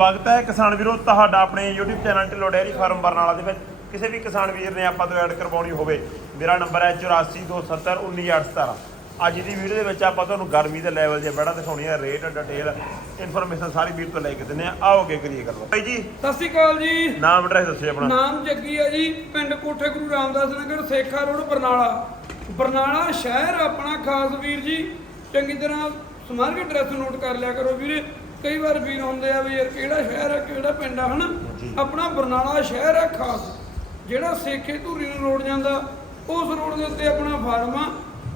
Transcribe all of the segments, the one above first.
ਸਵਾਗਤ ਹੈ ਕਿਸਾਨ ਵੀਰੋ ਤੁਹਾਡਾ ਆਪਣੇ YouTube channel Dhillon dairy farm Barnala ਦੇ ਵਿੱਚ। ਕਿਸੇ ਵੀ ਕਿਸਾਨ ਵੀਰ ਨੇ ਆਪਾਂ ਤੋਂ ਐਡ ਕਰਵਾਉਣੀ ਹੋਵੇ ਮੇਰਾ ਨੰਬਰ ਹੈ 8427191817 ਅੱਜ ਦੀ ਵੀਡੀਓ ਦੇ ਵਿੱਚ ਆਪਾਂ ਤੁਹਾਨੂੰ ਗਰਮੀ ਦੇ ਲੈਵਲ ਦੇ ਬੜਾ ਦਿਖਾਉਣੀ ਹੈ ਰੇਟ ਡਿਟੇਲ ਇਨਫੋਰਮੇਸ਼ਨ ਸਾਰੀ ਵੀਰ ਤੋਂ ਲੈ ਕੇ ਦਿੰਦੇ ਆ ਆਓ ਅੱਗੇ ਕਰੀਏ ਗੱਲ ਭਾਈ ਜੀ। ਸਤਿ ਸ਼੍ਰੀ ਅਕਾਲ ਜੀ। ਨਾਮ ਐਡਰੈਸ ਦੱਸਿਓ ਆਪਣਾ। ਨਾਮ ਜੱਗੀ ਹੈ ਜੀ ਪਿੰਡ ਕੋਠੇ ਗੁਰੂ ਰਾਮਦਾਸ ਨਗਰ ਸੇਖਾ ਰੋਡ ਬਰਨਾਲਾ। ਬਰਨਾਲਾ ਸ਼ਹਿਰ ਆਪਣਾ ਖਾਸ ਵੀਰ ਜੀ। ਚੰਗੀ ਤਰ੍ਹਾਂ ਸਮਾਰਕ ਐਡਰੈਸ ਨੋਟ ਕਰ ਲਿਆ ਕਰੋ ਵੀਰੇ। ਕਈ ਵਾਰ ਵੀਰ ਹੁੰਦੇ ਆ ਵੀ ਯਾਰ ਕਿਹੜਾ ਸ਼ਹਿਰ ਹੈ ਕਿਹੜਾ ਪਿੰਡ ਆ ਹਨਾ? ਆਪਣਾ ਬਰਨਾਲਾ ਸ਼ਹਿਰ ਹੈ ਖਾਸ। ਜਿਹੜਾ ਸੇਖੇ ਧੂਰੀ ਨੂੰ ਰੋਡ ਜਾਂਦਾ ਉਸ ਰੋਡ ਦੇ ਉੱਤੇ ਆਪਣਾ ਫਾਰਮ ਆ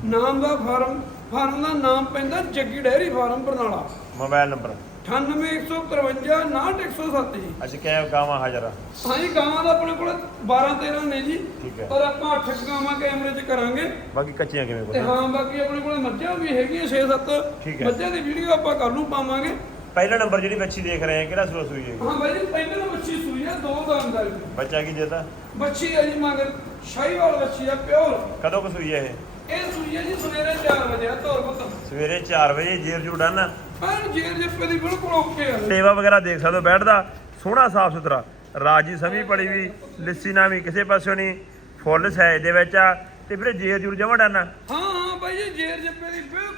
ਨਾਮ ਦਾ ਫਾਰਮ ਫਾਰਮ ਦਾ ਨਾਮ ਪੈਂਦਾ Jaggi dairy farm Barnala. Mobile number. 98153 98107 ਜੀ। ਅੱਜ ਕਿਹ ਗਾਵਾਂ ਹਾਜ਼ਰ ਆ। ਹਾਂਜੀ ਗਾਵਾਂ ਦਾ ਆਪਣੇ ਕੋਲ 12 13 ਨੇ ਜੀ। ਠੀਕ ਹੈ। ਪਰ ਆਪਾਂ 8 ਗਾਵਾਂ ਕੈਮਰੇ 'ਚ ਕਰਾਂਗੇ। ਬਾਕੀ ਕੱਚੀਆਂ ਕਿਵੇਂ ਤੇ ਪਤਾ ਹਾਂ ਬਾਕੀ ਆਪਣੇ ਕੋਲ ਮੱਝਾਂ ਵੀ ਹੈਗੀਆਂ 6-7 ਠੀਕ ਹੈ। ਮੱਝਾਂ ਦੀ ਵੀਡੀਓ ਆਪਾਂ ਕੱਲ ਨੂੰ ਪਾਵਾਂਗੇ। ਪਹਿਲਾ ਨੰਬਰ ਜਿਹੜੀ ਬੱਚੀ ਦੇਖ ਰਹੇ ਆ ਕਿਹੜਾ ਸੂਆ ਸੂਈ ਹੈ? ਹਾਂ ਬਾਈ ਜੀ ਪਹਿਲਾਂ ਬੱਚੀ ਸੂਈ ਆ ਦੋ ਦੰਦ ਵਾਲੀ ਬੱਚਾ ਕੀ ਦੇਤਾ ਬੱਚੀ ਹੈ ਜੀ ਮਗਰ ਸ਼ਾਹੀਵਾਲ ਬੱਚੀ ਆ ਪਿਓਰ। ਕਦੋਂ ਕੁ ਸੂਈ ਹੈ ਇਹ? ਇਹ ਸੂਈ ਹੈ ਜੀ ਸਵੇਰੇ 4 ਵਜੇ ਆ ਧੋਰ ਪੁੱਤ। ਸਵੇਰੇ 4 ਵਜੇ ਜੇਰ ਜੂ ਡਨ ਹਾਂ ਜੇਰ ਜੱਪੇ ਦੀ ਬਿਲਕੁਲ ਓਕੇ ਆ ਟੇਵਾ ਵਗੈਰਾ ਦੇਖ ਸਕਦੇ ਹੋ ਬੈਠਦਾ ਸੋਹਣਾ ਸਾਫ਼ ਸੁਥਰਾ। ਰਾਜੀ ਸਮੀ ਪੜੀ ਵੀ ਲਿੱਸੀ ਨਾ ਵੀ ਕਿਸੇ ਪਾਸਿਓਂ ਨਹੀਂ। ਫੁੱਲ ਸਾਈਜ਼ ਦੇ ਵਿੱਚ ਆ ਤੇ ਵੀਰੇ ਜੇਰ ਜੂਰ ਜਮਾ ਡਨ ਹਾਂ ਹਾਂ ਬਾਈ ਜੀ ਜੇਰ ਜੱਪੇ ਦੀ ਬਿਲਕੁਲ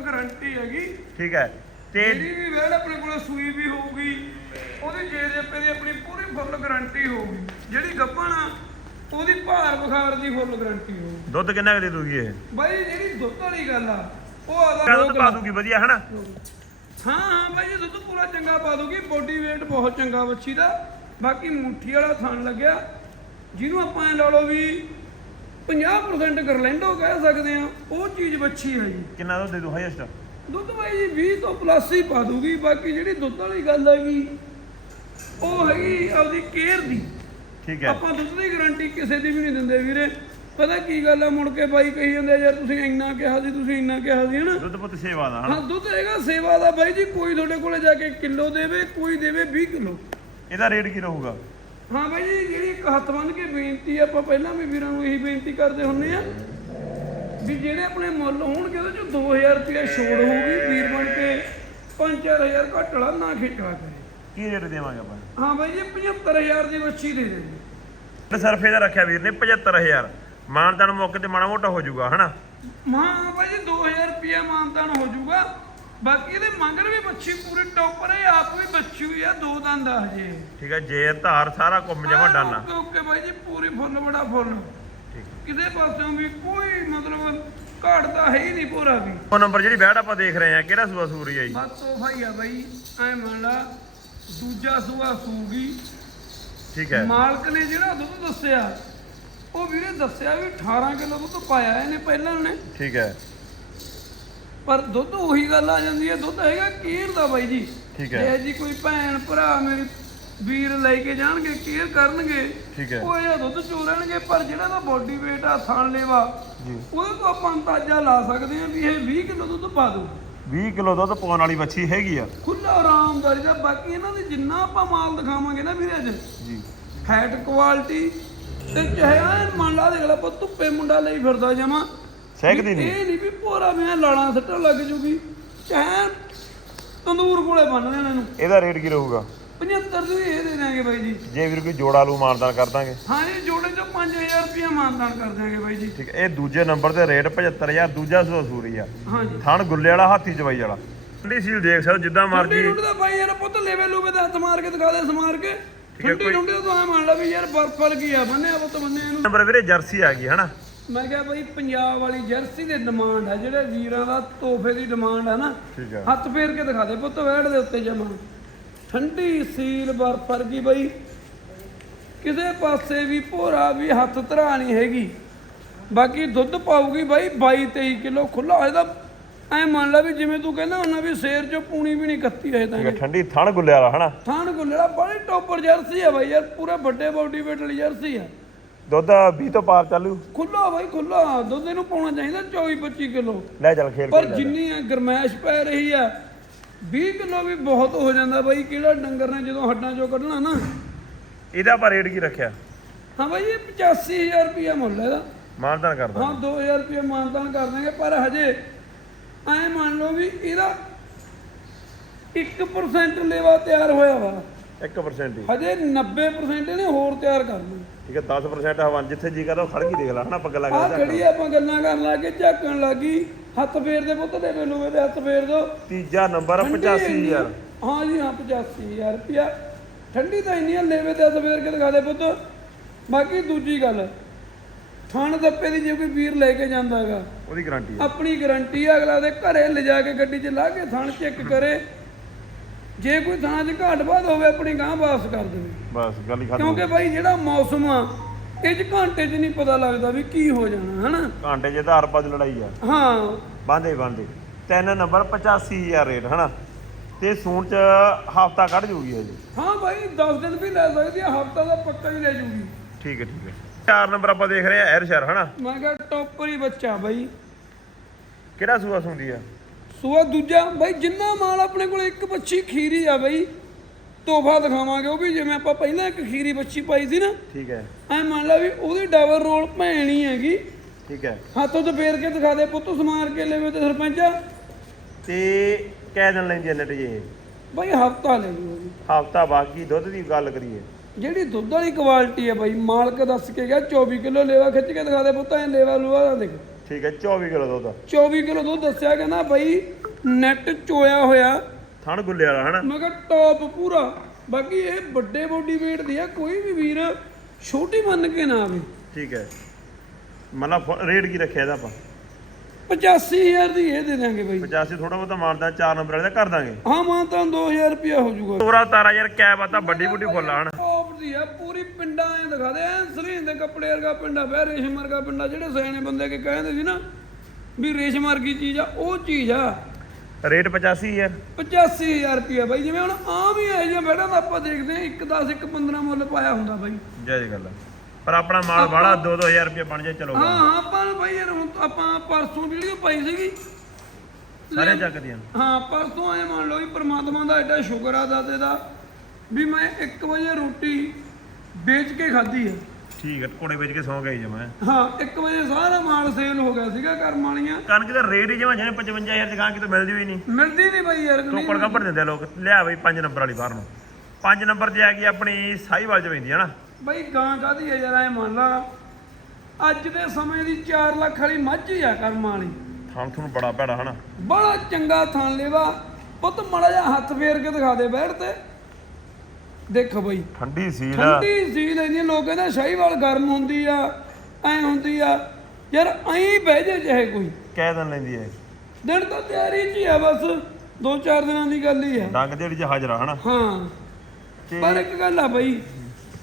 ਫੁੱਲ ਗਾਰੰਟੀ ਹੈਗੀ। ਠੀਕ ਹੈ। ਤੇ ਜਿਹੜੀ ਵੀ ਵੈੜ ਆਪਣੇ ਕੋਲ ਸੂਈ ਵੀ ਹੋਊਗੀ ਉਹਦੀ ਜੇ ਜੱਪੇ ਦੀ ਆਪਣੀ ਪੂਰੀ ਫੁੱਲ ਗਾਰੰਟੀ ਹੋਊਗੀ। ਜਿਹੜੀ ਗੱਭਣ ਆ ਉਹਦੀ ਭਾਰ ਬੁਖਾਰ ਦੀ ਫੁੱਲ ਗਾਰੰਟੀ ਹੋਊਗੀ। ਦੁੱਧ ਕਿੰਨਾ ਕੁ ਦੇ ਦੂਗੀ ਇਹ? ਬਾਈ ਜਿਹੜੀ ਦੁੱਧ ਵਾਲੀ ਗੱਲ ਆ ਉਹ ਆਦਾ ਦੁੱਧ ਪਾ ਦੂਗੀ ਵਧੀਆ ਹਨਾ? ਹਾਂ ਹਾਂ ਬਾਈ ਜੀ ਦੁੱਧ ਪੂਰਾ ਚੰਗਾ ਪਾ ਦੂਗੀ। ਬੋਡੀ weight ਬਹੁਤ ਚੰਗਾ ਬੱਚੀ ਦਾ। ਬਾਕੀ ਮੁੱਠੀ ਵਾਲਾ ਥਣ ਲੱਗਿਆ। ਜਿਹਨੂੰ ਆਪਾਂ ਐ ਲਾ ਲਓ ਵੀ 50% ਗਰਲੈਂਡੋ ਕਹਿ ਸਕਦੇ ਆ ਉਹ ਚੀਜ਼ ਬੱਚੀ ਹੈ ਜੀ। ਕਿੰਨਾ ਦੁੱਧ ਦੇ ਦੂ ਹਾਈਐਸਟ ਦੁੱਧ ਬਾਈ ਜੀ 20 ਤੋਂ ਪਲੱਸ ਹੀ ਪਾ ਦੂਗੀ ਬਾਕੀ ਜਿਹੜੀ ਦੁੱਧ ਵਾਲੀ ਗੱਲ ਹੈਗੀ ਉਹ ਹੈਗੀ ਆਪਦੀ ਕੇਅਰ ਦੀ। ਠੀਕ ਹੈ। ਆਪਾਂ ਦੁੱਧ ਦੀ ਗਾਰੰਟੀ ਕਿਸੇ ਦੀ ਵੀ ਨਹੀਂ ਦਿੰਦੇ ਵੀਰੇ। ਪਤਾ ਕੀ ਗੱਲ ਆ ਮੁੜ ਕੇ ਬਾਈ ਕਹੀ ਜਾਂਦੇ ਯਾਰ ਤੁਸੀਂ ਇੰਨਾ ਕਿਹਾ ਸੀ ਤੁਸੀਂ ਇੰਨਾ ਕਿਹਾ ਸੀ ਹਨਾ? ਦੁੱਧ ਪੁੱਤ ਸੇਵਾ ਦਾ ਹਾਂ ਦੁੱਧ ਹੈਗਾ ਸੇਵਾ ਦਾ ਬਾਈ ਜੀ ਕੋਈ ਤੁਹਾਡੇ ਕੋਲੇ ਜਾ ਕੇ ਕਿਲੋ ਦੇਵੇ ਕੋਈ ਦੇਵੇ 20 ਕਿਲੋ। ਇਹਦਾ ਰੇਟ ਕੀ ਰਹੂਗਾ? ਹਾਂ ਬਾਈ ਜੀ ਜਿਹੜੀ ਇੱਕ ਹੱਥ ਬੰਨ ਕੇ ਬੇਨਤੀ ਆ, ਆਪਾਂ ਪਹਿਲਾਂ ਵੀ ਵੀਰਾਂ ਨੂੰ ਇਹੀ ਬੇਨਤੀ ਕਰਦੇ ਹੁੰਨੇ ਆ ਵੀ ਜਿਹੜੇ ਆਪਣੇ ਮੁੱਲ ਹੋਣਗੇ ਉਹਦੇ ਚ 2000 ਰੁਪਏ ਛੋੜ ਹੋਊਗੀ ਵੀਰ ਬਣ ਕੇ 5-4000 ਘੱਟ ਵਾਲਾ ਨਾ ਖੇਚਲਾ ਕਰੇ। ਕੀ ਰੇਟ ਦੇਵਾਂਗੇ ਆਪਾਂ? ਹਾਂ ਬਾਈ ਜੀ 75000 ਦੀ ਬੱਚੀ ਦੇ ਦੇ ਤੇ ਸਰਫੇ ਦਾ ਰੱਖਿਆ ਵੀਰ ਨੇ 75000 ਮਾਨਦਾਨ ਮੌਕੇ ਤੇ ਮਾੜਾ ਮੋਟਾ ਹੋ ਜਾਊਗਾ ਹਨਾ? ਮਾਂ ਬਾਈ ਜੀ 2000 ਰੁਪਏ ਮਾਨਤਾਨ ਹੋ ਜਾਊਗਾ। ਬਾਕੀ ਇਹਦੇ ਮੰਗਰ ਵੀ ਬੱਚੀ ਪੂਰੀ ਟੌਪਰ ਹੈ ਆਪ ਵੀ ਬੱਚੀ ਆ ਦੋ ਦੰਦ ਆ ਹਜੇ। ਠੀਕ ਹੈ ਜੇਰ ਧਾਰ ਸਾਰਾ ਕੁੰਮ ਜਮਾ ਡਨ ਓਕੇ ਬਾਈ ਜੀ ਪੂਰੀ ਫੁੱਲ ਬੜਾ ਫੁੱਲ। ਕਿਸੇ ਪਾਸਿਓਂ ਵੀ ਕੋਈ ਮਤਲਬ ਘਾਟ ਤਾਂ ਹੈ ਹੀ ਨਹੀਂ ਪੂਰਾ ਵੀ। ਉਹ ਨੰਬਰ ਜਿਹੜੀ ਬੈੜ ਆਪਾਂ ਦੇਖ ਰਹੇ ਆ ਕਿਹੜਾ ਸੂਆ ਸੂਰੀ ਆ ਜੀ? ਬਸ ਤੋਹਫਾ ਹੀ ਆ ਬਾਈ ਐ ਮੰਨ ਲਾ ਦੂਜਾ ਸੂਆ ਸੂਗੀ। ਠੀਕ ਹੈ। ਮਾਲਕ ਨੇ ਜਿਹੜਾ ਦੁੱਧ ਦੱਸਿਆ ਉਹ ਵੀਰੇ ਦੱਸਿਆ ਵੀ 18 ਕਿਲੋ ਦੁੱਧ ਪਾਇਆ ਇਹਨੇ ਪਹਿਲਾਂ ਨੇ ਠੀਕ ਹੈ। ਪਰ ਦੁੱਧ ਉਹੀ ਗੱਲ ਆ ਜਾਂਦੀ ਹੈ ਦੁੱਧ ਹੈਗਾ ਕੇਰ ਦਾ ਬਾਈ ਜੀ। ਠੀਕ ਹੈ। ਜੇ ਜੀ ਕੋਈ ਭੈਣ ਭਰਾ ਮੇਰੀ ਵੀਰ ਲੈ ਕੇ ਜਾਣਗੇ ਕੇਅਰ ਕਰਨਗੇ ਠੀਕ ਹੈ। ਉਹ ਇਹ ਦੁੱਧ ਚੋ ਲੈਣਗੇ ਪਰ ਜਿਹੜਾ ਦਾ ਬੋਡੀ weight ਆ ਥਣ ਲੇਵਾ ਜੀ। ਉਹਦੇ ਤੋਂ ਆਪਾਂ ਅੰਦਾਜ਼ਾ ਲਾ ਸਕਦੇ ਹਾਂ ਵੀ ਇਹ 20 ਕਿਲੋ ਦੁੱਧ ਪਾ ਦੂ 20 ਕਿਲੋ ਦੁੱਧ ਪਾਉਣ ਵਾਲੀ ਬੱਚੀ ਹੈਗੀ ਆ। ਖੁੱਲਾ ਆਰਾਮਦਾਰੀ ਦਾ ਬਾਕੀ ਇਹਨਾਂ ਦੀ ਜਿੰਨਾ ਆਪਾਂ ਮਾਲ ਦਿਖਾਵਾਂਗੇ ਨਾ ਵੀਰੇ ਅੱਜ। ਜੀ। ਫੈਟ ਕੁਆਲਿਟੀ ਤੇ ਚਾਹੇ ਐਨ ਮੰਨ ਲਾ ਦੇਖ ਲੈ ਆਪਾਂ ਧੁੱਪੇ ਮੁੰਡਾ ਲਈ ਫਿਰਦਾ ਜਮਾ ਸਹਿਕਦੀ ਨਹੀਂ। ਇਹ ਨਹੀਂ ਵੀ ਪੂਰਾ ਮੈਂ ਲਾਲਾਂ ਸੱਟਣ ਲੱਗ ਜੂਗੀ। ਚਾਹੇ ਤੰਦੂਰ ਕੋਲੇ ਬੰਨ ਦੇਣਾ ਇਹਨੂੰ। ਇਹਦਾ ਰੇਟ ਕੀ ਰਹੂਗਾ? 75 ਦੀ ਇਹ ਦੇ ਦਾਂਗੇ ਬਾਈ ਜੀ। ਜੇ ਵੀਰ ਕੋਈ ਜੋੜਾ ਲੂ ਮਾਨਦਾਨ ਕਰ ਦਾਂਗੇ। ਹਾਂ ਇਹ ਜੋੜੇ ਚੋਂ 5000 ਰੁਪਇਆ ਮਾਨਦਾਨ ਕਰ ਦਿਆਂਗੇ ਬਾਈ ਜੀ। ਠੀਕ ਹੈ ਇਹ ਦੂਜੇ ਨੰਬਰ ਤੇ ਰੇਟ 75000 ਦੂਜਾ ਸੂਰੀ ਆ। ਹਾਂਜੀ ਥਣ ਗੁੱਲੇ ਵਾਲਾ ਹਾਥੀ ਚਵਾਈ ਵਾਲਾ। ਠੰਡੀ ਸੀਲ ਦੇਖ ਸਕਦੇ ਹੋ ਜਿੱਦਾਂ ਠੰਡੀ ਮਰਜ਼ੀ। ਰੁੱਟ ਦਾ ਬਾਈ ਯਾਰ ਪੁੱਤ ਲੈਵੇ ਲੂਵੇ ਦਾ ਹੱਥ ਮਾਰ ਕੇ ਦਿਖਾ ਦੇ ਸਮਾਰ ਕੇ। ਹੈ, ਠੰਡੀ ਰੁੱਟ ਦਾ ਐ ਮੰਨ ਲਾ ਵੀ ਯਾਰ ਬਰਫ ਵਰਗੀ ਆ ਬੰਨਿਆ ਪੁੱਤ ਬੰਨੇ ਇਹਨੂੰ। ਨੰਬਰ ਵੀਰੇ ਜਰਸੀ ਆ ਗਈ ਹਨਾ? ਮੈਂ ਕਿਹਾ ਬਾਈ ਪੰਜਾਬ ਵਾਲੀ ਜਰਸੀ ਦੀ ਡਿਮਾਂਡ ਆ ਜਿਹੜੇ ਵੀਰਾਂ ਦਾ ਤੋਹਫੇ ਦੀ ਡਿਮਾਂਡ ਆ ਨਾ ਠੀਕ ਹੈ ਹੱਥ ਫੇਰ ਕੇ ਦਿਖਾ ਦੇ ਪੁੱਤ ਵੈੜ ਦੇ ਉੱਤੇ ਜਮਾ। ਠੰਡੀ ਸੀਲ ਬਰਫ ਵਰਗੀ ਬਾਈ। ਕਿਸੇ ਪਾਸੇ ਵੀ ਭੋਰਾ ਵੀ ਹੱਥ ਧਰਾ ਨਹੀਂ ਹੈਗੀ। ਬਾਕੀ ਦੁੱਧ ਪਾਊਗੀ ਬਾਈ 22 23 ਕਿਲੋ ਖੁੱਲਾ ਇਹਦਾ ਐ ਮੰਨ ਲਾ ਵੀ ਜਿਵੇਂ ਤੂੰ ਕਹਿੰਦਾ ਹੁੰਦਾ ਵੀ ਸ਼ੇਰ ਚੋਂ ਪੂਣੀ ਵੀ ਨਹੀਂ ਕੱਤੀ ਰਹੇ ਤਾਂ ਹੈ ਠੰਡੀ ਥਣ ਗੁੱਲੇ ਵਾਲਾ ਹਨਾ? ਥਾਣ ਗੁੱਲੜਾ ਬੜੀ ਟੋਪਰ ਜਰਸੀ ਆ ਬਾਈ ਯਾਰ ਪੂਰਾ ਵੱਡੇ ਬਾਡੀ ਵੇਟ ਵਾਲੀ ਜਰਸੀ ਆ। ਦੁੱਧ 20 ਤੋਂ ਪਾਰ ਚਾਲੂ। ਖੁੱਲਾ ਬਾਈ ਖੁੱਲਾ ਦੁੱਧ ਇਹਨੂੰ ਪਾਉਣਾ ਚਾਹੀਦਾ 24 25 ਕਿਲੋ। ਲੈ ਚੱਲ ਖੇਲ ਪਰ। ਜਿੰਨੀ ਗਰਮੈਸ਼ ਪੈ ਰਹੀ ਆ 20 ਕਿਲੋ ਵੀ ਬਹੁਤ ਹੋ ਜਾਂਦਾ ਬਾਈ। ਕਿਹੜਾ ਡੰਗਰ ਨੇ ਜਦੋਂ ਹੱਡਾਂ ਚੋਂ ਕੱਢਣਾ ਨਾ। ਇਹਦਾ ਆਪਾਂ ਰੇਟ ਕੀ ਰੱਖਿਆ? ਹਾਂ ਬਾਈ ਇਹ 85000 ਰੁਪਇਆ ਮੁੱਲ ਇਹਦਾ। ਮਾਨਦਾਨ ਕਰਦਾ। ਹਾਂ 2000 ਰੁਪਇਆ ਮਾਨਤਾਨ ਕਰ ਦਾਂਗੇ ਪਰ ਹਜੇ ਐ ਮੰਨ ਲਓ ਵੀ ਇਹਦਾ 1% ਲੇਵਾ ਤਿਆਰ ਹੋਇਆ ਵਾ। 1% ਹੀ। ਹਜੇ 90% ਇਹਨੇ ਹੋਰ ਤਿਆਰ ਕਰਨਾ ਠੀਕ ਹੈ 10% ਹਵਾ ਜਿੱਥੇ ਜੀ ਕਰਦਾ ਉਹ ਖੜ ਕੇ ਦੇਖ ਲੈ ਹਨਾ ਪੱਗ ਲੱਗ ਆ ਆਪਾਂ ਗੱਲਾਂ ਕਰਨ ਲੱਗੇ ਝਾਕਣ ਲੱਗੀ ਹੱਥ ਫੇਰ ਦੇ ਪੁੱਤ ਦੇ ਮੈਨੂੰ ਇਹਦੇ ਹੱਥ ਫੇਰ ਦੋ। ਤੀਜਾ ਨੰਬਰ ਠੰਡੀ 85000 ਹਾਂ ਜੀ ਹਾਂ 85000 ਰੁਪਿਆ ਠੰਡੀ ਤਾਂ ਇੰਨੀ ਆ ਲੇਵੇ ਤੇ ਹੱਥ ਫੇਰ ਕੇ ਦਿਖਾ ਦੇ ਪੁੱਤ। ਬਾਕੀ ਦੂਜੀ ਗੱਲ ਥਣ ਦੱਪੇ ਦੀ ਜੇ ਕੋਈ ਵੀਰ ਲੈ ਕੇ ਜਾਂਦਾ ਹੈਗਾ ਉਹਦੀ ਗਾਰੰਟੀ ਹੈ ਆਪਣੀ ਗਾਰੰਟੀ ਆ ਅਗਲਾ ਦੇ ਘਰੇ ਲਿਜਾ ਕੇ ਗੱਡੀ 'ਚ ਲਾ ਕੇ ਥਣ ਚੈੱਕ ਕਰੇ। ਜੇ ਕੋਈ ਥਾਂ 'ਚ ਘਾਟ ਬਾਤ ਹੋਵੇ ਆਪਣੀ ਗਾਂ ਵਾਪਸ ਕਰ ਦੇਵੇ। ਬਸ ਗੱਲ ਹੀ ਖਤਮ ਕਿਉਂਕਿ ਭਾਈ ਜਿਹੜਾ ਮੌਸਮ ਆ ਇਹ 'ਚ ਘੰਟੇ 'ਚ ਨਹੀਂ ਪਤਾ ਲੱਗਦਾ ਵੀ ਕੀ ਹੋ ਜਾਣਾ ਹਨਾ? ਘੰਟੇ 'ਚ ਆਧਾਰ ਪਾ ਦੀ ਲੜਾਈ ਆ। ਹਾਂ। ਬਾਂਦੇ ਬਾਂਦੇ ਤਿੰਨ ਨੰਬਰ 85000 ਰੇਟ ਹਨਾ? ਤੇ ਸੂਣ ਚ ਹਫਤਾ ਕੱਢ ਜੂਗੀ ਹਜੇ। ਹਾਂ ਭਾਈ 10 ਦਿਨ ਵੀ ਲੈ ਸਕਦੀ ਆ ਹਫਤਾ ਦਾ ਪੱਕਾ ਹੀ ਲੈ ਜੂਗੀ। ਠੀਕ ਹੈ ਠੀਕ ਹੈ। ਚਾਰ ਨੰਬਰ ਆਪਾਂ ਦੇਖ ਰਹੇ ਆ ਐਰ ਸ਼ਹਿਰ ਹਨਾ? ਮੈਂ ਕਿਹਾ ਟੌਪਰ ਹੀ ਬੱਚਾ ਬਾਈ। ਕਿਹੜਾ ਸੂਆ ਸੁੰਦੀ ਆ? ਸੂਆ ਦੂਜਾ ਬਾਈ ਜਿੰਨਾ ਮਾਲ ਆਪਣੇ ਕੋਲ ਇੱਕ ਬੱਚੀ ਖੀਰੀ ਆ ਬਾਈ ਤੋਹਫਾ ਦਿਖਾਵਾਂਗੇ ਉਹ ਵੀ ਜਿਵੇਂ ਆਪਾਂ ਪਹਿਲਾਂ ਇੱਕ ਖੀਰੀ ਬੱਚੀ ਪਾਈ ਸੀ ਨਾ। ਠੀਕ ਹੈ। ਐ ਮੰਨ ਲਾ ਵੀ ਉਹਦੀ ਡਬਲ ਰੋਲ ਭੈਣ ਹੈਗੀ। ਠੀਕ ਹੈ। ਹੱਥੋਂ ਤੇ ਫੇਰ ਕੇ ਦਿਖਾ ਦੇ ਪੁੱਤ ਸਮਾਰ ਕੇ ਲੈਵੇ ਤੇ ਸਰਪੰਚਾ। ਤੇ ਕਹਿ ਦਿਨ ਲੈਂਦੀ ਨਟ ਜੇ? ਬਾਈ ਹਫਤਾ ਲੈ ਜੀ। ਹਫਤਾ ਬਾਕੀ ਦੁੱਧ ਦੀ ਗੱਲ ਕਰੀਏ। ਜਿਹੜੀ ਦੁੱਧ ਵਾਲੀ ਕੁਆਲਿਟੀ ਹੈ ਬਾਈ ਮਾਲਕ ਦੱਸ ਕੇ ਗਿਆ 24 ਕਿਲੋ ਲੇਵਾ ਖਿੱਚ ਕੇ ਦਿਖਾ ਦੇ ਪੁੱਤ ਐ ਲੇਵਾ ਲੂਆ ਦਾ ਦੇਖ। ਠੀਕ ਹੈ 24 ਕਿਲੋ ਦੁੱਧ। 24 ਕਿਲੋ ਦੁੱਧ ਦੱਸਿਆ ਕਹਿੰਦਾ ਬਾਈ ਨੈਟ ਚੋਇਆ ਹੋਇਆ। ਥਣ ਗੁੱਲੇ ਵਾਲਾ ਹਨਾ? ਮੈਂ ਕਿਹਾ ਟੌਪ ਪੂਰਾ। ਬਾਕੀ ਇਹ ਵੱਡੇ ਬੋਡੀ weight ਦੀ ਆ ਕੋਈ ਵੀ ਵੀਰ ਛੋਟੀ ਮੰਨ ਕੇ ਨਾ ਆਵੇ। ਠੀਕ ਹੈ। ਮਤਲਬ ਰੇਟ ਕੀ ਰੱਖਿਆ ਇਹਦਾ ਆਪਾਂ? 85000 ਦੀ ਇਹ ਦੇ ਦਾਂਗੇ ਬਾਈ। 85 ਥੋੜਾ ਬਹੁਤਾ ਮਾਰਦਾ ਚਾਰ ਨੰਬਰ ਵਾਲੇ ਦਾ ਕਰ ਦਾਂਗੇ। ਹਾਂ ਮਾਂ ਤਾਂ 2000 ਰੁਪਿਆ ਹੋ ਜਾਊਗਾ। ਤੋਰਾ ਤਾਰਾ ਯਾਰ ਕੈਬ ਆ ਤਾਂ ਵੱਡੀ ਵੱਡੀ ਫੁੱਲ ਆ ਹਨਾ। ਟੌਪ ਦੀ ਆ ਪੂਰੀ ਪਿੰਡਾਂ ਐ ਦਿਖਾ ਦੇ ਐ ਸਰੀਨ ਦੇ ਕੱਪੜੇ ਵਰਗਾ ਪਿੰਡਾ ਬਹਿ ਰੇਸ਼ਮ ਵਰਗਾ ਪਿੰਡਾ ਜਿਹੜੇ ਸਿਆਣੇ ਬੰਦੇ ਕੇ ਕਹਿੰਦੇ ਸੀ ਨਾ ਵੀ ਰੇਸ਼ਮ ਵਰਗੀ ਚੀਜ਼ ਆ ਉਹ ਚੀਜ਼ ਆ। ਰੇਟ 85 ਯਾਰ 85000 ਰੁਪਿਆ ਬਾਈ ਜਿਵੇਂ ਹੁਣ ਆਮ ਹੀ ਇਹ ਜਿਹੀਆਂ ਬੈਠਾਂ ਆਪਾਂ ਦੇਖਦੇ ਆ 1 10 1 15 ਮੁੱਲ ਪਾਇਆ ਹੁੰਦਾ ਬਾਈ। ਜੈ ਜੀ ਗੱਲ ਆ। ਪਰ ਆਪਣਾ ਮਾਲ ਬਾੜਾ 2-2000 ਰੁਪਏ ਬਣ ਜਾਏ ਚਲੋ ਹਾਂ ਹਾਂ ਨੂੰ ਬਾਈ ਯਾਰ ਹੁਣ ਤਾਂ ਆਪਾਂ ਪਰਸੋਂ ਵੀਡੀਓ ਪਾਈ ਸੀਗੀ। ਸਾਰੇ ਚੱਕਦੀਆਂ ਹਾਂ ਪਰਸੋਂ ਐ ਮੰਨ ਲਓ ਵੀ ਪ੍ਰਮਾਤਮਾ ਦਾ ਐਡਾ ਸ਼ੁਕਰ ਆ ਦਾਤੇ ਦਾ ਵੀ ਮੈਂ 1 ਵਜੇ ਰੋਟੀ ਵੇਚ ਕੇ ਖਾਧੀ ਆ। ਠੀਕ ਹੈ ਕੋੜੇ ਵੇਚ ਕੇ ਸੌਂ ਗਈ ਜਮਾ। ਹਾਂ 1 ਵਜੇ ਸਾਰਾ ਮਾਲ ਸੇਲ ਹੋ ਗਿਆ ਸੀਗਾ ਕਰਮ ਵਾਲੀਆਂ। ਕਣਕ ਦਾ ਰੇਟ ਹੀ ਜਮਾ ਜਿਹਨੇ 55000 ਦੀ ਖਾਂ ਕਿਤੇ ਮਿਲਦੀ ਹੋਈ ਨਹੀਂ। ਮਿਲਦੀ ਨਹੀਂ ਬਾਈ ਯਾਰ ਟੋਕੜ ਕੱਪੜ ਦਿੰਦੇ ਆ ਲੋਕ। ਲਿਆ ਬਈ 5 ਨੰਬਰ ਵਾਲੀ ਬਾਹਰ ਨੂੰ। 5 ਨੰਬਰ ਤੇ ਆ ਗਈ ਆਪਣੀ ਸਾਈਵਾਲ ਚ ਪੈਂਦੀ ਹੈ ਨਾ। ਬਾਈ ਗਾਂ ਕਾਦੀ ਆ ਯਾਰ ਐ ਮੰਨ ਲਾ। ਅੱਜ ਦੇ ਸਮੇਂ ਦੀ 4 ਲੱਖ ਵਾਲੀ ਮੱਝ ਹੀ ਆ ਕਰਮ ਵਾਲੀ। ਥਾਂ ਤੁਹਾਨੂੰ ਬੜਾ ਭੈੜਾ ਹਨਾ? ਬੜਾ ਚੰਗਾ ਥਾਂ ਲੈਵਾ ਪੁੱਤ ਮੜਾ ਜਾ ਹੱਥ ਫੇਰ ਕੇ ਦਿਖਾ ਦੇ ਬੈਠ ਤੇ। ਦੇਖੋ ਬਾਈ। ਠੰਡੀ ਸੀਲ ਠੰਡੀ ਸੀ ਲੈਂਦੀ ਲੋਕ ਕਹਿੰਦਾ ਸ਼ਾਹੀਵਾਲ ਗਰਮ ਹੁੰਦੀ ਆ ਐ ਹੁੰਦੀ ਆ। ਯਾਰ ਐਂ ਬਹਿ ਜੇ ਚਾਹੇ ਕੋਈ। ਕਹਿ ਦਿਨ ਲੈਂਦੀ ਹੈ ਦਿਨ ਤਾਂ ਤਿਆਰੀ 'ਚ ਹੀ ਆ ਬਸ। ਦੋ ਚਾਰ ਦਿਨਾਂ ਦੀ ਗੱਲ ਹੀ ਆ। ਡੰਗ ਦੇੜੀ ਚ ਹਾਜ਼ਰਾ ਹਨਾ? ਹਾਂ। ਪਰ ਇੱਕ ਗੱਲ ਆ ਬਾਈ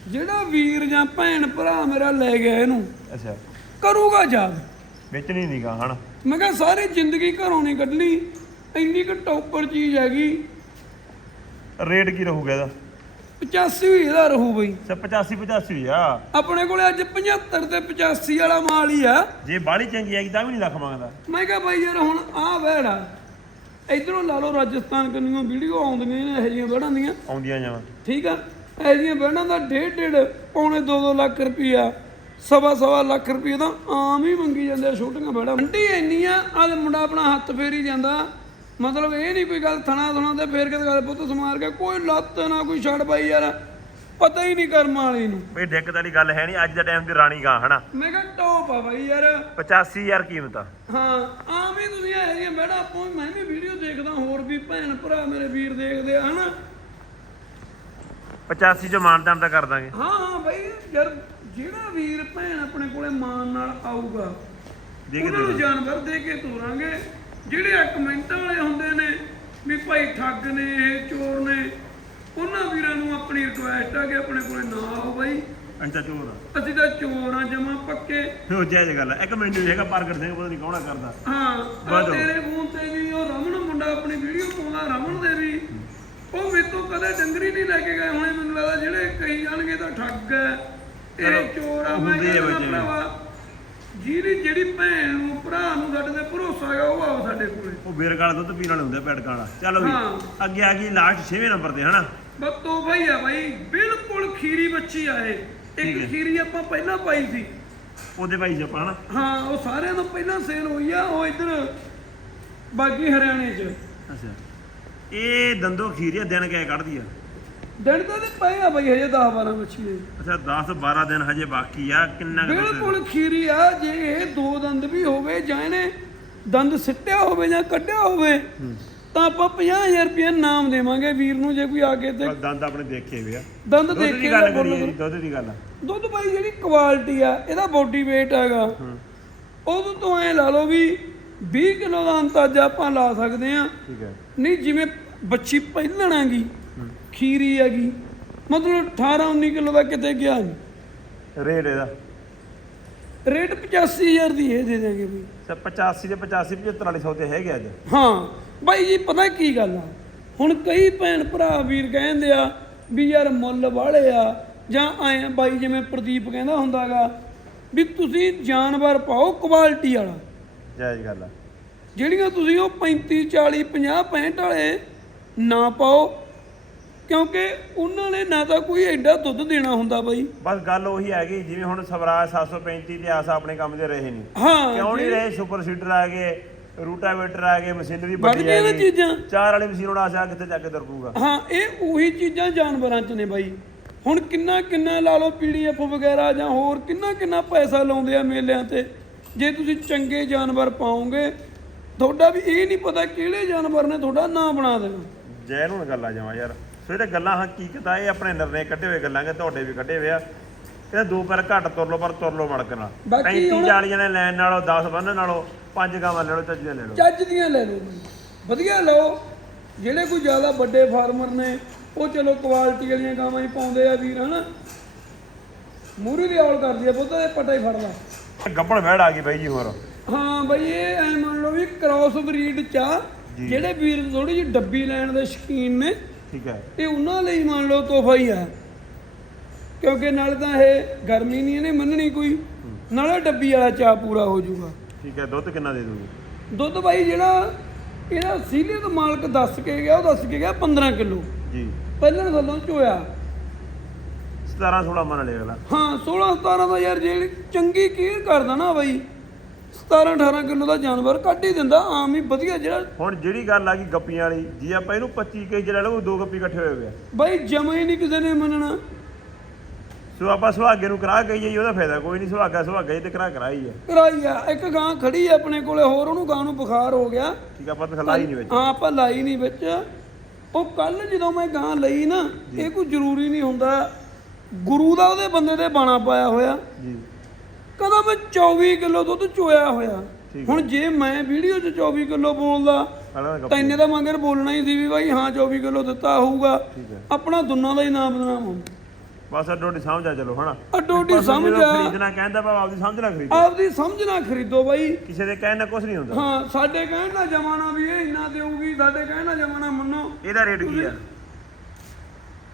ਜਿਹੜਾ ਵੀਰ ਜਾਂ ਭੈਣ ਭਰਾ ਮੇਰਾ ਲੈ ਗਿਆ ਇਹਨੂੰ ਅੱਛਾ। ਕਰੂਗਾ ਯਾਦ ਵੇਚਣੀ ਨਹੀਂ ਗਾ ਹਨਾ? ਮੈਂ ਕਿਹਾ ਸਾਰੀ ਜ਼ਿੰਦਗੀ ਘਰੋਂ ਨਹੀਂ ਕੱਢਣੀ ਇੰਨੀ ਕੁ ਟੌਪਰ ਚੀਜ਼ ਹੈਗੀ। ਰੇਟ ਕੀ ਰਹੂਗਾ ਇਹਦਾ? 85 ਵੀ ਇਹਦਾ ਰਹੂ ਬਈ। ਸੇ 85 85 ਆ। ਆਪਣੇ ਕੋਲੇ ਅੱਜ 75 ਤੇ 85 ਵਾਲਾ ਮਾਲ ਹੀ ਆ। ਜੇ ਬਾੜੀ ਚੰਗੀ ਹੈਗੀ ਤਾਂ ਵੀ ਨਹੀਂ ਲੱਖ ਮੰਗਦਾ। ਮੈਂ ਕਿਹਾ ਬਾਈ ਯਾਰ ਹੁਣ ਆਹ ਵਹਿੜਾ ਇਧਰੋਂ ਲਾ ਲਓ ਰਾਜਸਥਾਨ ਕੰਨੀਆਂ ਵੀਡੀਓ ਆਉਂਦੀਆਂ ਨੇ ਇਹੋ ਜਿਹੀਆਂ ਦੀਆਂ। ਆਉਂਦੀਆਂ ਜਾਵਾਂ। ਠੀਕ ਆ? ਜਿਹੀਆਂ ਵਹਿੜਾਂ ਦਾ ਡੇਢ ਡੇਢ ਪੌਣੇ 2-2 ਲੱਖ ਰੁਪਈਆ ਸਵਾ ਸਵਾ ਲੱਖ ਰੁਪਈਆ ਤਾਂ ਆਮ ਹੀ ਮੰਗੀ ਜਾਂਦੇ ਆ ਛੋਟੀਆਂ ਵਹਿੜਾਂ ਅੰਟੀ ਇੰਨੀ ਆ ਆਹ ਮੁੰਡਾ ਆਪਣਾ ਹੱਥ ਫੇਰੀ ਜਾਂਦਾ। ਮਤਲਬ ਇਹ ਨਹੀਂ ਕੋਈ ਗੱਲ ਥਣਾ ਥਣਾ ਤੇ ਫੇਰ ਕੇ ਗੱਲ ਪੁੱਤ ਸਮਾਰ ਕੇ ਕੋਈ ਲੱਤ ਨਾ ਕੋਈ ਛੱਡ ਬਾਈ ਯਾਰ ਪਤਾ ਹੀ ਨਹੀਂ ਕਰਮ ਵਾਲੀ ਨੂੰ। ਬਈ ਦਿੱਕਤ ਵਾਲੀ ਗੱਲ ਹੈ ਨਹੀਂ ਅੱਜ ਦਾ ਟਾਈਮ ਦੀ ਰਾਣੀ ਗਾਂ ਹਨਾ? ਮੈਂ ਕਿਹਾ ਟੌਪ ਆ ਬਾਈ ਯਾਰ। 85000 ਕੀਮਤ ਆ। ਹਾਂ ਆਮ ਹੀ ਤੁਸੀਂ ਇਹੋ ਬੈਠਾ ਆਪਾਂ ਮੈਂ ਵੀ ਵੀਡੀਓ ਦੇਖਦਾ ਹੋਰ ਵੀ ਭੈਣ ਭਰਾ ਮੇਰੇ ਵੀਰ ਦੇਖਦੇ ਆ ਹਨਾ? 85 ਚ ਮਾਨਦਾਨ ਤਾਂ ਕਰ ਦਾਂਗੇ। ਹਾਂ ਹਾਂ ਬਾਈ ਯਾਰ ਜਿਹੜਾ ਵੀਰ ਭੈਣ ਆਪਣੇ ਕੋਲੇ ਮਾਨ ਨਾਲ ਆਊਗਾ ਦੇ ਕੇ ਉਹਨਾਂ ਨੂੰ ਜਾਨਵਰ ਦੇ ਕੇ ਤੋਰਾਂਗੇ। ਜਿਹੜੇ ਆ ਕਮੈਂਟਾਂ ਵਾਲੇ ਹੁੰਦੇ ਨੇ ਵੀ ਭਾਈ ਠੱਗ ਨੇ ਇਹ ਚੋਰ ਨੇ ਉਹਨਾਂ ਵੀਰਾਂ ਨੂੰ ਆਪਣੀ ਰਿਕੁਐਸਟ ਆ ਕਿ ਆਪਣੇ ਕੋਲੇ ਨਾ ਆਓ ਬਾਈ। ਅੰਚਾ ਚੋਰ ਅਸੀਂ ਤਾਂ ਚੋਰ ਆ ਜਮਾ ਪੱਕੇ। ਹੋ ਜਾਇਜ਼ ਗੱਲ ਹੈ ਇੱਕ ਮੈਨੂੰ ਹੈਗਾ ਪ੍ਰਗਟ ਸਿੰਘ ਪਤਾ ਨਹੀਂ ਕੌਣਾ ਕਰਦਾ। ਹਾਂ ਆਹ। ਤੇਰੇ ਫੋਨ ਤੇ ਵੀ ਉਹ ਰਮਨ ਮੁੰਡਾ ਆਪਣੀ ਵੀਡੀਓ ਪਾਉਂਦਾ ਰਮਨ ਦੇ ਵੀ। ਉਹ ਮੇਰੇ ਤੋਂ ਕਦੇ ਡੰਗਰੀ ਨਹੀਂ ਲੈ ਕੇ ਗਏ ਹੋਣੇ ਮੈਨੂੰ ਲੱਗਦਾ ਜਿਹੜੇ ਕਹੀ ਜਾਣਗੇ ਤਾਂ ਠੱਗ ਹੈ। ਇਹ ਚੋਰ ਆ ਮੈਂ ਹੁੰਦੇ ਆ ਕਹਿੰਦਾ ਬੱਚੇ। ਭਰਾਵਾ ਜਿਹਦੀ ਜਿਹੜੀ ਭੈਣ ਨੂੰ ਭਰਾ ਨੂੰ ਸਾਡੇ ਤੇ ਭਰੋਸਾ ਹੈਗਾ ਉਹ ਆਓ ਸਾਡੇ ਕੋਲੇ। ਉਹ ਬੇਰ ਕਾਲਾ ਦੁੱਧ ਪੀਣ ਵਾਲੇ ਹੁੰਦੇ ਪੈੜ ਕਾਲਾ ਚਲੋ ਵੀ ਹਾਂ। ਅੱਗੇ ਆ ਗਈ ਲਾਸਟ 6ਵੇਂ ਨੰਬਰ ਤੇ ਹਨਾ? ਬਸ ਤੋ ਭਾਈ ਆ ਭਾਈ ਬਿਲਕੁਲ ਖੀਰੀ ਬੱਚੀ ਆ ਇਹ। ਠੀਕ ਹੈ। ਇੱਕ ਖੀਰੀ ਆਪਾਂ ਪਹਿਲਾਂ ਪਾਈ ਸੀ। ਉਹਦੇ ਭਾਈ ਜਪਾ ਹਨਾ? ਹਾਂ ਉਹ ਸਾਰਿਆਂ ਤੋਂ ਪਹਿਲਾਂ ਸੇਲ ਹੋਈ ਆ ਉਹ ਇੱਧਰ ਬਾਗੀ ਹਰਿਆਣੇ 'ਚ। ਅੱਛਾ। ਇਹ ਦੰਦੋ ਖੀਰੀਆ ਦਿਨ ਕਿਆ ਕੱਢਦੀ ਆ? ਦਿਨ ਤਾਂ ਦੇ ਪਏ ਆ ਬਈ ਹਜੇ 10 12 ਮੱਛੀਆਂ ਅੱਛਾ 10 12 ਦਿਨ ਹਜੇ ਬਾਕੀ ਆ ਕਿੰਨਾ ਕੁ ਦੁੱਧ ਬਿਲਕੁਲ ਖੀਰੀ ਆ ਜੇ ਇਹ ਦੋ ਦੰਦ ਵੀ ਹੋਵੇ ਜਾਂ ਇਹਨੇ ਦੰਦ ਸਿੱਟਿਆ ਹੋਵੇ ਜਾਂ ਕੱਢਿਆ ਹੋਵੇ ਤਾਂ ਆਪਾਂ 50000 ਰੁਪਏ ਨਾਮ ਦੇਵਾਂਗੇ ਵੀਰ ਨੂੰ ਜੇ ਕੋਈ ਆ ਕੇ ਤੇ ਦੰਦ ਆਪਣੇ ਦੇਖੇ ਹੋਏ ਆ। ਦੰਦ ਦੁੱਧ ਦੇਖ ਦੀ ਕੇ ਗੱਲ ਬੋਲੋ ਕਰੀਏ ਦੁੱਧ ਦੀ ਗੱਲ ਦੁੱਧ ਬਾਈ ਜਿਹੜੀ ਕੁਆਲਿਟੀ ਆ ਇਹਦਾ ਬੋਡੀ weight ਹੈਗਾ। ਉਦੋਂ ਤੋਂ ਐ ਲਾ ਲਓ ਵੀ 20 ਕਿਲੋ ਦਾ ਅੰਦਾਜ਼ਾ ਆਪਾਂ ਲਾ ਸਕਦੇ ਆ ਠੀਕ ਹੈ। ਨਹੀਂ ਜਿਵੇਂ ਬੱਚੀ ਪਹਿਲਣ ਹੈਗੀ ਖੀਰੀ ਹੈਗੀ ਮਤਲਬ 18 19 ਕਿਲੋ ਦਾ ਕਿਤੇ ਗਿਆ ਨਹੀਂ ਰੇਟ ਇਹਦਾ? ਰੇਟ 85000 ਦੀ ਇਹ ਦੇ ਦੇਗੇ ਬਈ। ਤੇ 85 ਦੇ 85 75 ਵਾਲੇ ਸੌਦੇ ਹੈਗੇ ਅੱਜ। ਹਾਂ ਬਾਈ ਜੀ ਪਤਾ ਕੀ ਗੱਲ ਆ? ਹੁਣ ਕਈ ਭੈਣ ਭਰਾ ਵੀਰ ਕਹਿੰਦੇ ਆ ਵੀ ਯਾਰ ਮੁੱਲ ਵਾਲੇ ਆ ਜਾਂ ਐ ਬਾਈ ਜਿਵੇਂ ਪ੍ਰਦੀਪ ਕਹਿੰਦਾ ਹੁੰਦਾਗਾ ਵੀ ਤੁਸੀਂ ਜਾਨਵਰ ਪਾਓ ਕੁਆਲਿਟੀ ਵਾਲਾ। ਜਾਇਜ਼ ਗੱਲ ਆ। ਜਿਹੜੀਆਂ ਤੁਸੀਂ ਉਹ 35 40 50 65 ਵਾਲੇ ਨਾ ਪਾਓ ਕਿਉਂਕਿ ਉਹਨਾਂ ਨੇ ਨਾ ਤਾਂ ਕੋਈ ਐਡਾ ਦੁੱਧ ਦੇਣਾ ਹੁੰਦਾ ਬਾਈ। ਬਸ ਗੱਲ ਉਹੀ ਹੈਗੀ ਜਿਵੇਂ ਹੁਣ ਸਵਰਾਜ 735 ਤੇ ਆਸਾ ਆਪਣੇ ਕੰਮ ਦੇ ਰਹੇ ਨਹੀਂ। ਹਾਂ ਕਿਉਂ ਨਹੀਂ ਰਹੇ? ਸੁਪਰ ਸੀਡਰ ਆ ਗਏ ਰੂਟਾਵੇਟਰ ਆ ਗਏ ਮਸ਼ੀਨਰੀ ਵੱਡੀ ਆ ਗਈ। ਚੀਜ਼ਾਂ। ਚਾਰ ਵਾਲੀ ਮਸ਼ੀਨ ਹੁਣ ਆਸਾ ਕਿੱਥੇ ਜਾ ਕੇ ਦਰ ਪਊਗਾ। ਹਾਂ ਇਹ ਉਹੀ ਚੀਜ਼ਾਂ ਜਾਨਵਰਾਂ 'ਚ ਨੇ ਬਾਈ। ਹੁਣ ਕਿੰਨਾ ਕਿੰਨਾ ਲਾ ਲਓ ਪੀਡੀਐਫ ਵਗੈਰਾ ਜਾਂ ਹੋਰ ਕਿੰਨਾ ਕਿੰਨਾ ਪੈਸਾ ਲਾਉਂਦੇ ਆ ਮੇਲਿਆਂ ਤੇ। ਜੇ ਤੁਸੀਂ ਚੰਗੇ ਜਾਨਵਰ ਪਾਓਗੇ ਤੁਹਾਡਾ ਵੀ ਇਹ ਨਹੀਂ ਪਤਾ ਕਿਹੜੇ ਜਾਨਵਰ ਨੇ ਤੁਹਾਡਾ ਨਾਂ ਬਣਾ ਦੇਣਾ। ਜੈ ਨੂੰ ਗੱਲ ਆ ਜਾਵਾਂ ਯਾਰ। ਸੋ ਇਹ ਤਾਂ ਗੱਲਾਂ ਹਕੀਕਤ ਆ ਇਹ ਆਪਣੇ ਨਿਰਣੇ ਕੱਢੇ ਹੋਏ ਗੱਲਾਂ ਕਿ ਤੁਹਾਡੇ ਵੀ ਕੱਢੇ ਹੋਏ ਆ। ਕਹਿੰਦਾ ਦੋ ਪੈਰ ਘੱਟ ਤੁਰ ਲਓ ਪਰ ਤੁਰ ਲਓ ਮੜਕ ਨਾਲ। ਬਾਕੀ 35 ਹੁਣ- 40 ਨੇ ਲੈਣ ਨਾਲੋਂ 10 ਬੰਨ ਨਾਲੋਂ ਪੰਜ ਗਾਵਾਂ ਲੈ ਲਓ ਚੱਜੀਆਂ ਲੈ ਲਓ। ਚੱਜ ਦੀਆਂ ਲੈ ਲਓ ਜੀ। ਵਧੀਆ ਲਓ। ਜਿਹੜੇ ਕੋਈ ਜ਼ਿਆਦਾ ਵੱਡੇ ਫਾਰਮਰ ਨੇ ਉਹ ਚਲੋ ਕੁਆਲਿਟੀ ਵਾਲੀਆਂ ਗਾਵਾਂ ਹੀ ਪਾਉਂਦੇ ਆ ਵੀਰ ਹਨਾ। ਮੂਰੀ ਦੀ ਔਲ ਕਰਦੀ ਆ ਬੁੱਧ ਦੇ ਪਟਾ ਹੀ ਫੜ ਲਾ। ਗੱਬੜ ਆ ਗਈ ਬਾਈ ਜੀ ਹੋਰ। ਹਾਂ ਬਈ ਇਹ ਐ ਮੰਨ ਲਓ ਵੀ ਕ੍ਰਾਸ ਬਰੀਡ ਚ ਆ ਜੀ। ਜਿਹੜੇ ਵੀਰ ਥੋੜੀ ਜਿਹੀ ਡੱਬੀ ਲੈਣ ਦੇ ਸ਼ੌਕੀਨ ਨੇ। ਠੀਕ ਹੈ। ਇਹ ਉਹਨਾਂ ਲਈ ਮੰਨ ਲਓ ਤੋਹਫਾ ਹੀ ਆ। ਕਿਉਂਕਿ ਨਾਲੇ ਤਾਂ ਇਹ ਗਰਮੀ ਨਹੀਂ ਇਹਨੇ ਮੰਨਣੀ ਕੋਈ। ਨਾਲੇ ਡੱਬੀ ਵਾਲਾ ਚਾਹ ਪੂਰਾ ਹੋ ਜਾਊਗਾ। ਠੀਕ ਹੈ ਦੁੱਧ ਕਿੰਨਾ ਦੇ ਦੂਗੀ? ਦੁੱਧ ਬਾਈ ਜਿਹੜਾ ਇਹਦਾ ਸੀਲੀਅਤ ਮਾਲਕ ਦੱਸ ਕੇ ਗਿਆ ਉਹ ਦੱਸ ਕੇ ਗਿਆ 15 ਕਿਲੋ। ਜੀ। ਪਹਿਲਾਂ ਥੱਲੋਂ ਚੋਇਆ। 17 16 ਮੰਨ ਲਿਆ ਅਗਲਾ। ਹਾਂ 16 17 ਦਾ ਯਾਰ ਜਿਹੜੀ ਚੰਗੀ ਕੇਅਰ ਕਰਦਾ ਨਾ ਬਾਈ। 17 18 ਕਿਲੋ ਦਾ ਜਾਨਵਰ ਕੱਢ ਹੀ ਦਿੰਦਾ ਆਮ ਹੀ ਵਧੀਆ ਜਿਹੜਾ। ਹੁਣ ਜਿਹੜੀ ਗੱਲ ਆ ਗਈ ਗੱਪੀਆਂ ਵਾਲੀ ਜੀ ਆਪਾਂ ਇਹਨੂੰ 25 ਕੇਜੀ ਲੈ ਲਓ ਦੋ ਗੱਪੀ ਇਕੱਠੇ ਹੋਏ ਹੋਏ ਆ। ਬਾਈ ਜਮਾ ਹੀ ਨਹੀਂ ਕਿਸੇ ਨੇ ਮੰਨਣਾ। ਸੋ ਆਪਾਂ ਸੁਹਾਗੇ ਨੂੰ ਕਰਾ ਗਈ ਜੀ ਉਹਦਾ ਫਾਇਦਾ ਕੋਈ ਨਹੀਂ ਸੁਹਾਗਾ ਸੁਹਾਗਾ ਤੇ ਕਰਾ ਕਰਾਈ ਹੈ ਕਰਾਈ ਆ ਇੱਕ ਗਾਂ ਖੜੀ ਆ ਆਪਣੇ ਕੋਲੇ ਹੋਰ ਉਹਨੂੰ ਗਾਂ ਨੂੰ ਬੁਖਾਰ ਹੋ ਗਿਆ। ਠੀਕ ਆ ਆਪਾਂ ਤਾਂ ਖਲਾਈ ਨਹੀਂ ਵਿੱਚ। ਹਾਂ ਆਪਾਂ ਲਾਈ ਨਹੀਂ ਵਿੱਚ। ਉਹ ਕੱਲ ਜਦੋਂ ਮੈਂ ਗਾਂ ਲਈ ਨਾ ਇਹ ਕੋਈ ਜ਼ਰੂਰੀ ਨਹੀਂ ਹੁੰਦਾ। ਗੁਰੂ ਦਾ ਉਹਦੇ ਬੰਦੇ ਤੇ ਬਾਣਾ ਪਾਇਆ ਹੋਇਆ। ਜੀ। ਕਦਾ ਮੈਂ 24 ਕਿਲੋ ਦੁੱਧ ਚੋਇਆ ਹੋਇਆ। ਹੁਣ ਜੇ ਮੈਂ ਵੀਡੀਓ 'ਚ 24 ਕਿਲੋ ਬੋਲਦਾ ਤਾਂ ਇੰਨੇ ਦਾ ਮੰਗਰ ਬੋਲਣਾ ਹੀ ਸੀ ਵੀ ਬਾਈ ਹਾਂ 24 ਕਿਲੋ ਦਿੱਤਾ ਹੋਊਗਾ। ਹੈ। ਆਪਣਾ ਦੁੰਨਾਂ ਦਾ ਹੀ ਨਾਮ ਬਦਨਾਮ ਹੁੰਦਾ ਬਸ ਅੱਡੋ ਅੱਡੀ ਸਮਝ ਆ ਚਲੋ ਹਨਾ ਅੱਡੋ ਅੱਡੀ ਪਰ ਸਮਝ ਖਰੀਦਣਾ ਕਹਿੰਦਾ ਭਾਵੇਂ ਆਪਦੀ ਸਮਝ ਨਾਲ ਖਰੀਦੋ। ਆਪਦੀ ਸਮਝ ਨਾ ਖਰੀਦੋ ਬਾਈ। ਕਿਸੇ ਦੇ ਕਹਿਣ ਨਾਲ ਕੁਝ ਨਹੀਂ ਹੁੰਦਾ। ਹਾਂ ਸਾਡੇ ਕਹਿਣ ਦਾ ਜ਼ਮਾਨਾ ਵੀ ਇਹ ਇੰਨਾ ਦੇਊਗੀ ਸਾਡੇ ਕਹਿਣ ਦਾ ਜ਼ਮਾਨਾ ਮੰਨੋ। ਇਹਦਾ ਰੇਟ ਕੀ ਆ?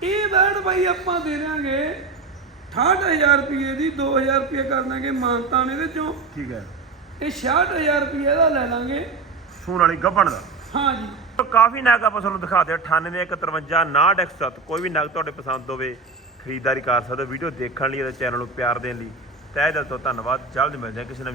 ਇਹ ਬੈਡ ਬਾਈ ਆਪਾਂ ਦੇ ਦਿਆਂਗੇ 68000 ਰੁਪਏ ਦੀ 2000 ਰੁਪਏ ਕਰ ਦਾਂਗੇ ਮਾਨਤਾਨ ਇਹਦੇ ਚੋਂ। ਠੀਕ ਹੈ। ਇਹ 66000 ਰੁਪਏ ਦਾ ਲੈ ਲਾਂਗੇ। ਸੂਣ ਵਾਲੀ ਗੱਭਣ ਦਾ। ਹਾਂ ਜੀ। ਤਾਂ ਕਾਫੀ ਨਗ ਆਪਾਂ ਤੁਹਾਨੂੰ ਦਿਖਾਦੇ 98 153 967 ਕੋਈ ਵੀ ਨਗ ਤੁਹਾਡੇ ਪਸੰਦ ਹੋਵੇ ਖਰੀਦਦਾਰੀ ਕਰ ਸਕਦੇ ਹੋ ਵੀਡੀਓ ਦੇਖਣ ਲਈ ਅਤੇ ਚੈਨਲ ਨੂੰ ਪਿਆਰ ਦੇਣ ਲਈ। ਤਹਿ ਦਿਲ ਤੋਂ ਧੰਨਵਾਦ ਜਲਦ ਮਿਲਦੇ ਹਾਂ ਕਿਸੇ ਨਵੀਂ